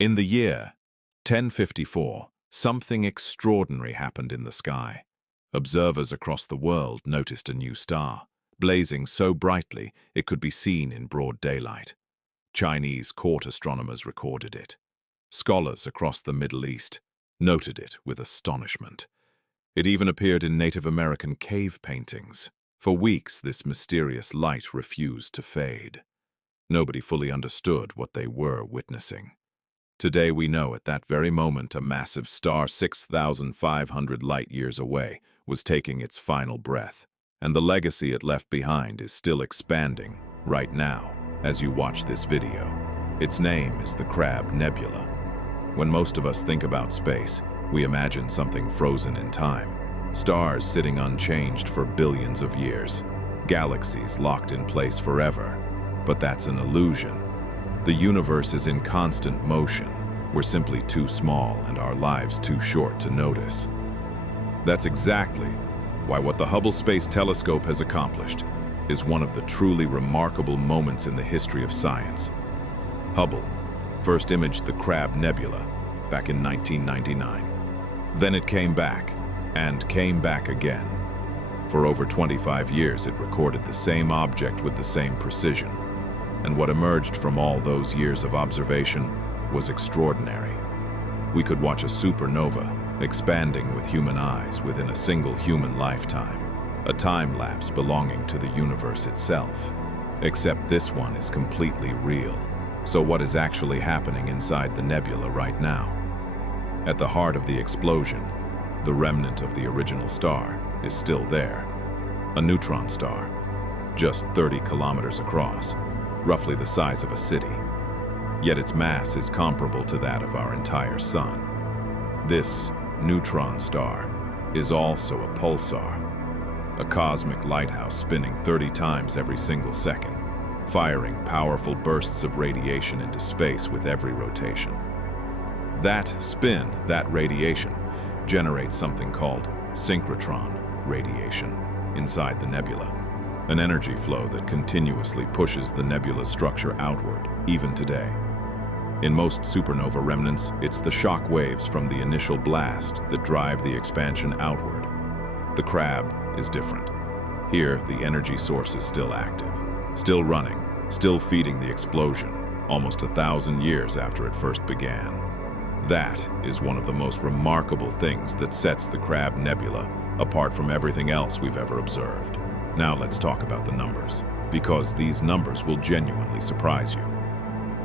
In the year 1054, something extraordinary happened in the sky. Observers across the world noticed a new star, blazing so brightly it could be seen in broad daylight. Chinese court astronomers recorded it. Scholars across the Middle East noted it with astonishment. It even appeared in Native American cave paintings. For weeks, this mysterious light refused to fade. Nobody fully understood what they were witnessing. Today we know at that very moment a massive star 6,500 light-years away was taking its final breath, and the legacy it left behind is still expanding right now as you watch this video. Its name is the Crab Nebula. When most of us think about space, we imagine something frozen in time. Stars sitting unchanged for billions of years. Galaxies locked in place forever. But that's an illusion. The universe is in constant motion. We're simply too small and our lives too short to notice. That's exactly why what the Hubble Space Telescope has accomplished is one of the truly remarkable moments in the history of science. Hubble first imaged the Crab Nebula back in 1999. Then it came back, and came back again. For over 25 years it recorded the same object with the same precision. And what emerged from all those years of observation was extraordinary. We could watch a supernova expanding with human eyes within a single human lifetime, a time-lapse belonging to the universe itself. Except this one is completely real. So what is actually happening inside the nebula right now? At the heart of the explosion, the remnant of the original star is still there. A neutron star, just 30 kilometers across, roughly the size of a city. Yet its mass is comparable to that of our entire sun. This neutron star is also a pulsar, a cosmic lighthouse spinning 30 times every single second, firing powerful bursts of radiation into space with every rotation. That spin, that radiation, generates something called synchrotron radiation inside the nebula, an energy flow that continuously pushes the nebula's structure outward, even today. In most supernova remnants, it's the shock waves from the initial blast that drive the expansion outward. The Crab is different. Here, the energy source is still active, still running, still feeding the explosion, almost 1,000 years after it first began. That is one of the most remarkable things that sets the Crab Nebula apart from everything else we've ever observed. Now let's talk about the numbers, because these numbers will genuinely surprise you.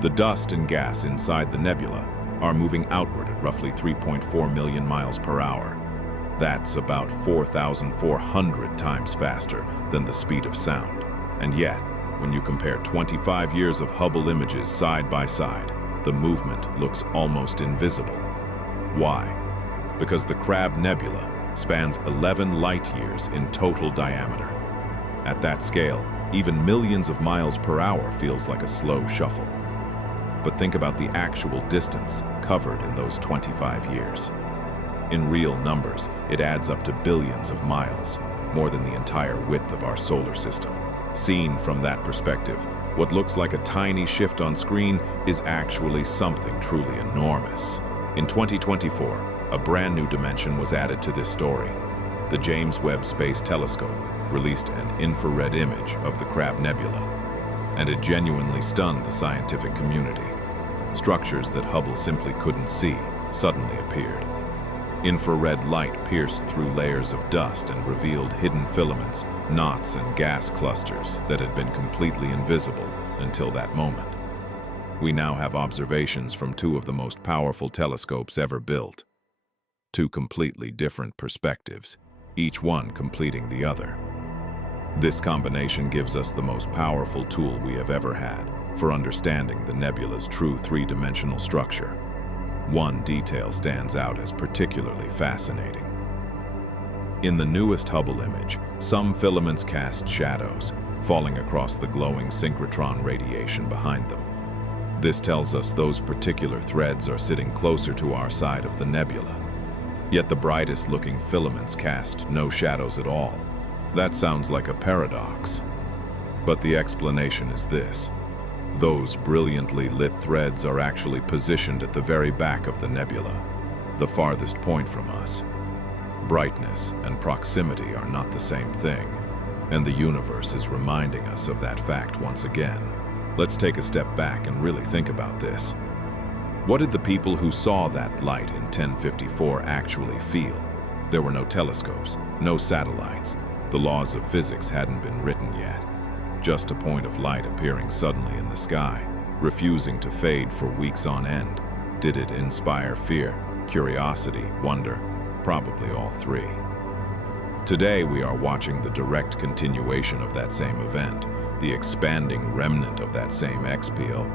The dust and gas inside the nebula are moving outward at roughly 3.4 million miles per hour. That's about 4,400 times faster than the speed of sound. And yet, when you compare 25 years of Hubble images side by side, the movement looks almost invisible. Why? Because the Crab Nebula spans 11 light-years in total diameter. At that scale, even millions of miles per hour feels like a slow shuffle. But think about the actual distance covered in those 25 years. In real numbers, it adds up to billions of miles, more than the entire width of our solar system. Seen from that perspective, what looks like a tiny shift on screen is actually something truly enormous. In 2024, a brand new dimension was added to this story. The James Webb Space Telescope released an infrared image of the Crab Nebula, and it genuinely stunned the scientific community. Structures that Hubble simply couldn't see suddenly appeared. Infrared light pierced through layers of dust and revealed hidden filaments, knots, and gas clusters that had been completely invisible until that moment. We now have observations from two of the most powerful telescopes ever built. Two completely different perspectives, each one completing the other. This combination gives us the most powerful tool we have ever had for understanding the nebula's true three-dimensional structure. One detail stands out as particularly fascinating. In the newest Hubble image, some filaments cast shadows, falling across the glowing synchrotron radiation behind them. This tells us those particular threads are sitting closer to our side of the nebula. Yet the brightest-looking filaments cast no shadows at all. That sounds like a paradox. But the explanation is this. Those brilliantly lit threads are actually positioned at the very back of the nebula, the farthest point from us. Brightness and proximity are not the same thing, and the universe is reminding us of that fact once again. Let's take a step back and really think about this. What did the people who saw that light in 1054 actually feel? There were no telescopes, no satellites. The laws of physics hadn't been written yet. Just a point of light appearing suddenly in the sky, refusing to fade for weeks on end. Did it inspire fear, curiosity, wonder? Probably all three. Today we are watching the direct continuation of that same event, the expanding remnant of that same expial,